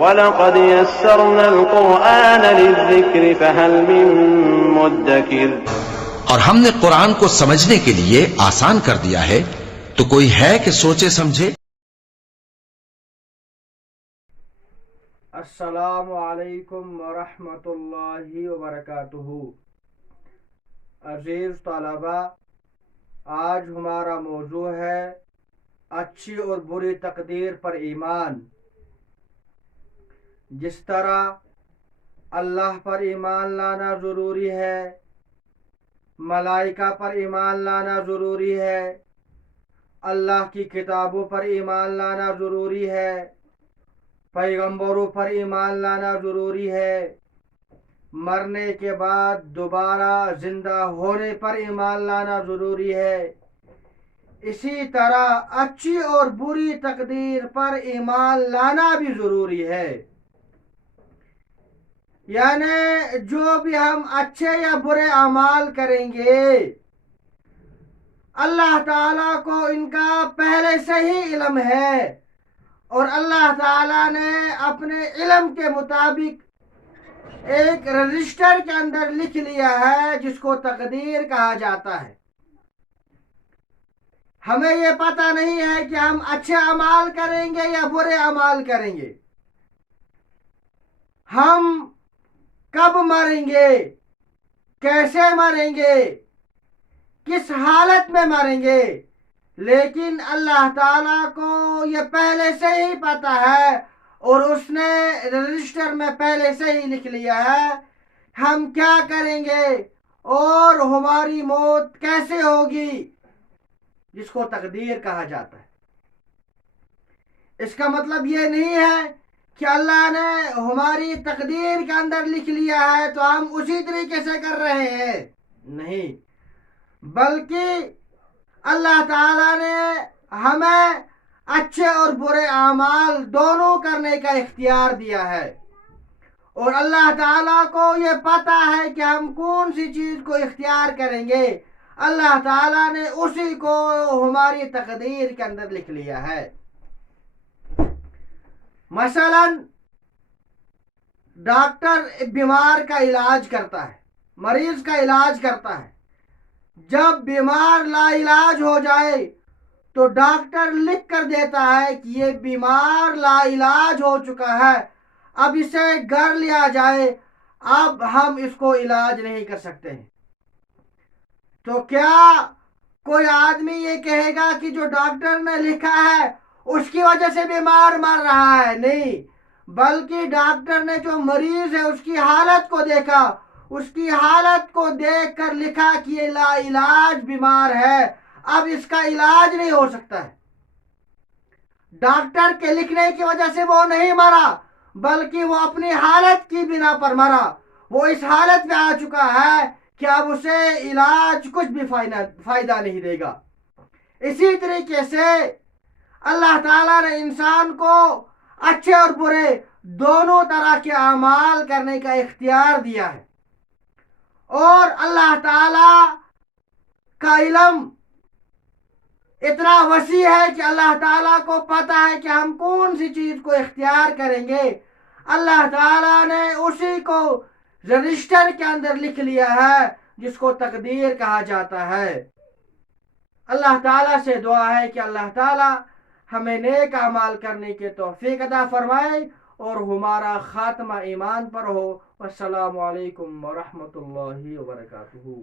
وَلَقَدْ يَسَّرْنَا الْقُرْآنَ لِلذِّكْرِ فَهَلْ مِن مُّدَّكِرٍ۔ اور ہم نے قرآن کو سمجھنے کے لیے آسان کر دیا ہے، تو کوئی ہے کہ سوچے سمجھے؟ السلام علیکم ورحمۃ اللہ وبرکاتہ۔ عزیز طلبہ، آج ہمارا موضوع ہے اچھی اور بری تقدیر پر ایمان۔ جس طرح اللہ پر ایمان لانا ضروری ہے، ملائکہ پر ایمان لانا ضروری ہے، اللہ کی کتابوں پر ایمان لانا ضروری ہے، پیغمبروں پر ایمان لانا ضروری ہے، مرنے کے بعد دوبارہ زندہ ہونے پر ایمان لانا ضروری ہے، اسی طرح اچھی اور بری تقدیر پر ایمان لانا بھی ضروری ہے۔ یعنی جو بھی ہم اچھے یا برے اعمال کریں گے، اللہ تعالیٰ کو ان کا پہلے سے ہی علم ہے، اور اللہ تعالیٰ نے اپنے علم کے مطابق ایک رجسٹر کے اندر لکھ لیا ہے جس کو تقدیر کہا جاتا ہے۔ ہمیں یہ پتہ نہیں ہے کہ ہم اچھے اعمال کریں گے یا برے اعمال کریں گے، ہم کب مریں گے، کیسے مریں گے، کس حالت میں مریں گے، لیکن اللہ تعالیٰ کو یہ پہلے سے ہی پتہ ہے، اور اس نے رجسٹر میں پہلے سے ہی لکھ لیا ہے ہم کیا کریں گے اور ہماری موت کیسے ہوگی، جس کو تقدیر کہا جاتا ہے۔ اس کا مطلب یہ نہیں ہے کہ اللہ نے ہماری تقدیر کے اندر لکھ لیا ہے تو ہم اسی طریقے سے کر رہے ہیں، نہیں، بلکہ اللہ تعالیٰ نے ہمیں اچھے اور برے اعمال دونوں کرنے کا اختیار دیا ہے، اور اللہ تعالیٰ کو یہ پتہ ہے کہ ہم کون سی چیز کو اختیار کریں گے، اللہ تعالیٰ نے اسی کو ہماری تقدیر کے اندر لکھ لیا ہے۔ مثلا ڈاکٹر بیمار کا علاج کرتا ہے، مریض کا علاج کرتا ہے، جب بیمار لا علاج ہو جائے تو ڈاکٹر لکھ کر دیتا ہے کہ یہ بیمار لا علاج ہو چکا ہے، اب اسے گھر لیا جائے، اب ہم اس کو علاج نہیں کر سکتے ہیں۔ تو کیا کوئی آدمی یہ کہے گا کہ جو ڈاکٹر نے لکھا ہے اس کی وجہ سے بیمار مر رہا ہے؟ نہیں، بلکہ ڈاکٹر نے جو مریض ہے اس کی حالت کو دیکھا، اس کی حالت کو دیکھ کر لکھا کہ یہ لا علاج بیمار ہے، اب اس کا علاج نہیں ہو سکتا ہے۔ ڈاکٹر کے لکھنے کی وجہ سے وہ نہیں مرا، بلکہ وہ اپنی حالت کی بنا پر مرا، وہ اس حالت میں آ چکا ہے کہ اب اسے علاج کچھ بھی فائدہ نہیں دے گا۔ اسی طریقے سے اللہ تعالیٰ نے انسان کو اچھے اور برے دونوں طرح کے اعمال کرنے کا اختیار دیا ہے، اور اللہ تعالیٰ کا علم اتنا وسیع ہے کہ اللہ تعالیٰ کو پتہ ہے کہ ہم کون سی چیز کو اختیار کریں گے، اللہ تعالیٰ نے اسی کو رجسٹر کے اندر لکھ لیا ہے جس کو تقدیر کہا جاتا ہے۔ اللہ تعالیٰ سے دعا ہے کہ اللہ تعالیٰ ہمیں نیک اعمال کرنے کی توفیق عطا فرمائے اور ہمارا خاتمہ ایمان پر ہو۔ والسلام علیکم ورحمۃ اللہ وبرکاتہ۔